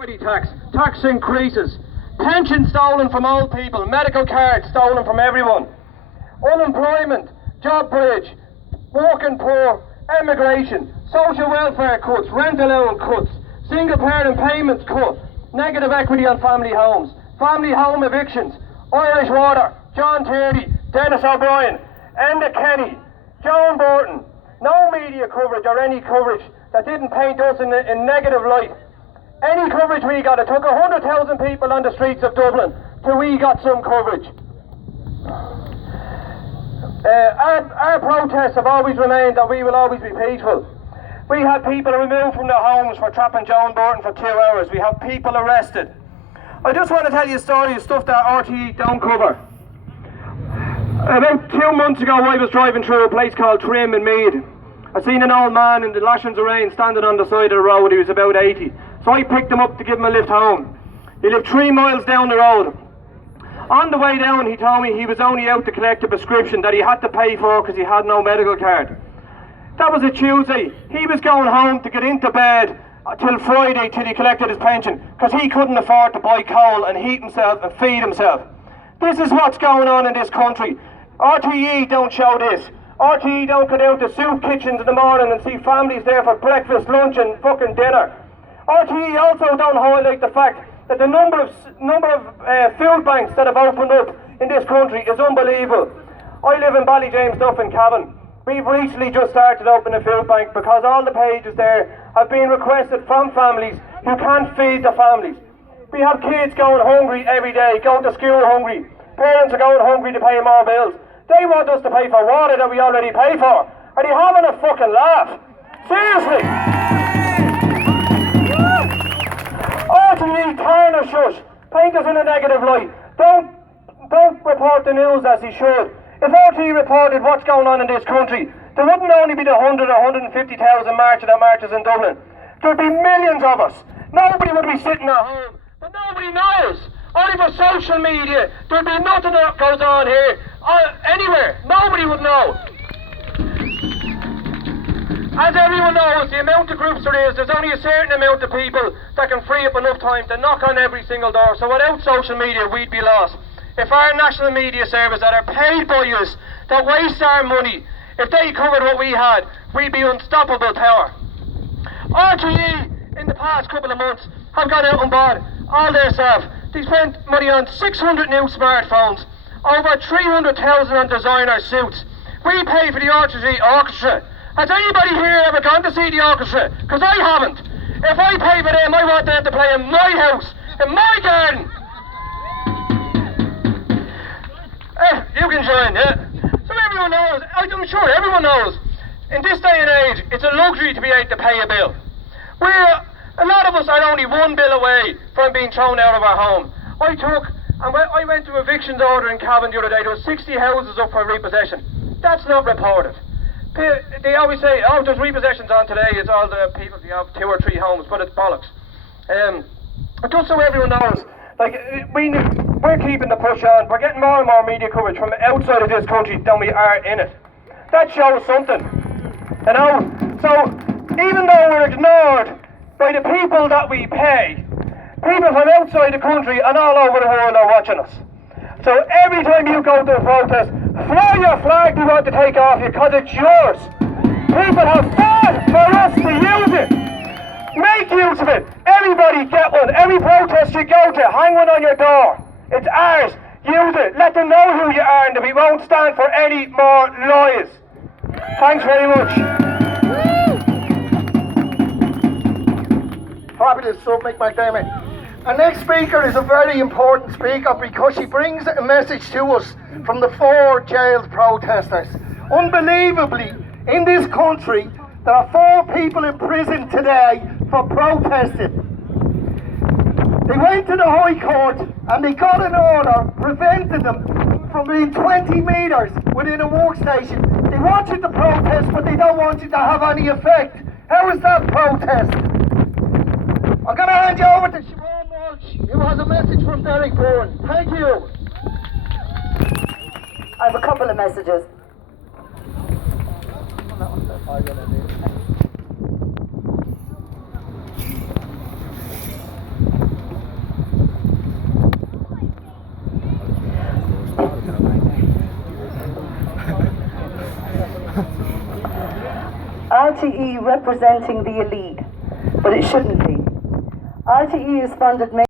Property tax increases, pension stolen from old people, medical cards stolen from everyone, unemployment, job bridge, working poor, emigration, social welfare cuts, rent allowance cuts, single parent payments cut, negative equity on family homes, family home evictions, Irish Water, John Terry, Dennis O'Brien, Enda Kenny, Joan Burton, no media coverage or any coverage that didn't paint us in negative light. Any coverage we got, it took 100,000 people on the streets of Dublin till we got some coverage. Our protests have always remained that we will always be peaceful. We had people removed from their homes for trapping Joan Burton for 2 hours. We have people arrested. I just want to tell you a story of stuff that RTE don't cover. About 2 months ago I was driving through a place called Trim in Meath. I seen an old man in the lashings of rain standing on the side of the road. He was about 80. So I picked him up to give him a lift home. He lived 3 miles down the road. On the way down he told me he was only out to collect a prescription that he had to pay for because he had no medical card. That was a Tuesday. He was going home to get into bed till Friday till he collected his pension because he couldn't afford to buy coal and heat himself and feed himself. This is what's going on in this country. RTE don't show this. RTE don't go down to soup kitchens in the morning and see families there for breakfast, lunch and fucking dinner. RTE also don't highlight the fact that the number of food banks that have opened up in this country is unbelievable. I live in Ballyjames in Cavan. We've recently just started opening a food bank because all the pages there have been requested from families who can't feed the families. We have kids going hungry every day, going to school hungry. Parents are going hungry to pay more bills. They want us to pay for water that we already pay for. Are they having a fucking laugh? Seriously! RTE tarnish us, paint us in a negative light. Don't report the news as he should. If RTE reported what's going on in this country, there wouldn't only be the 100 or 150,000 marches in Dublin. There'd be millions of us. Nobody would be sitting at home. But nobody knows. Only for social media. There'd be nothing that goes on here. Anywhere. Nobody would know. As everyone knows, the amount of groups there is, there's only a certain amount of people that can free up enough time to knock on every single door. So without social media, we'd be lost. If our national media service that are paid by us, that waste our money, if they covered what we had, we'd be unstoppable power. RTE, in the past couple of months, have gone out and bought all their staff. They spent money on 600 new smartphones, over 300,000 on designer suits. We pay for the RTE orchestra. Has anybody here ever gone to see the orchestra? Because I haven't. If I pay for them, I want them to play in my house, in my garden. You can join, yeah? So everyone knows, I'm sure everyone knows, in this day and age, it's a luxury to be able to pay a bill. A lot of us are only one bill away from being thrown out of our home. I went to evictions order in Cavan the other day. There was 60 houses up for repossession. That's not reported. They always say, oh, there's repossessions on today. It's all the people who have 2 or 3 homes, but it's bollocks. But just so everyone knows, like, we're keeping the push on. We're getting more and more media coverage from outside of this country than we are in it. That shows something, you know. So even though we're ignored by the people that we pay, people from outside the country and all over the world are watching us. So every time you go to a protest, fly your flag you want to take off you, because it's yours. People have fought for us to use it. Make use of it. Everybody get one. Every protest you go to, hang one on your door. It's ours. Use it. Let them know who you are and that we won't stand for any more lies. Thanks very much. Fabulous stuff, Mick McDermott. Our next speaker is a very important speaker because she brings a message to us from the 4 jailed protesters. Unbelievably, in this country, there are 4 people in prison today for protesting. They went to the High Court and they got an order preventing them from being 20 metres within a workstation. They want you to protest, but they don't want you to have any effect. How is that protest? I'm going to hand you over to Siobhan Walsh, who has a message from Derek Bourne. Thank you. I have a couple of messages. RTE representing the elite, but it shouldn't be. RTE is funded mainly